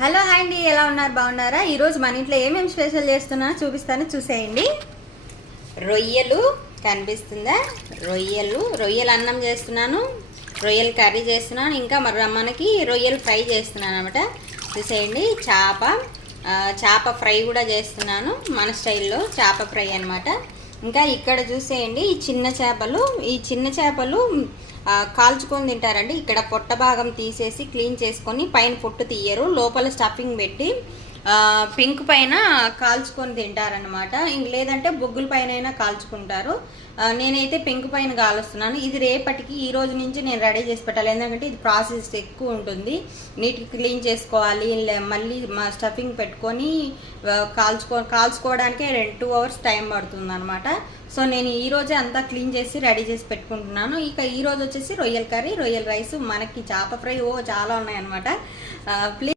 Hello hi అండి, ఎలా ఉన్నారు? బాగున్నారా? ఈరోజు మన ఇంట్లో ఏమేమి స్పెషల్ చేస్తున్నా చూపిస్తాను, చూసేయండి. రొయ్యలు కనిపిస్తుందా? రొయ్యలు అన్నం చేస్తున్నాను, రొయ్యలు కర్రీ చేస్తున్నాను, ఇంకా మనకి రొయ్యలు ఫ్రై చేస్తున్నాను అనమాట. చూసేయండి. చేప ఫ్రై కూడా చేస్తున్నాను, మన స్టైల్లో చేప ఫ్రై అనమాట. ఇంకా ఇక్కడ చూసేయండి, ఈ చిన్న చేపలు కాల్చుకొని తింటారండి. ఇక్కడ పొట్ట భాగం తీసేసి క్లీన్ చేసుకొని పైన పొట్టు తీయరు, లోపల స్టఫింగ్ పెట్టి పింక్ పైన కాల్చుకొని తింటారనమాట. ఇంక లేదంటే బొగ్గుల పైన అయినా కాల్చుకుంటారు. నేనైతే పింక్ పైన కాలుస్తున్నాను. ఇది రేపటికి ఈ రోజు నుంచి నేను రెడీ చేసి పెట్టాలి, ఎందుకంటే ఇది ప్రాసెస్ ఎక్కువ ఉంటుంది. నీట్గా క్లీన్ చేసుకోవాలి, మళ్ళీ స్టఫింగ్ పెట్టుకొని కాల్చుకోవడానికే 2 hours టైం పడుతుంది అనమాట. సో నేను ఈ రోజే అంతా క్లీన్ చేసి రెడీ చేసి పెట్టుకుంటున్నాను. ఇక ఈ రోజు వచ్చేసి రొయ్యల కర్రీ, రొయ్యల రైస్, మనకి చేప ఫ్రై చాలా ఉన్నాయన్నమాట. ప్లీజ్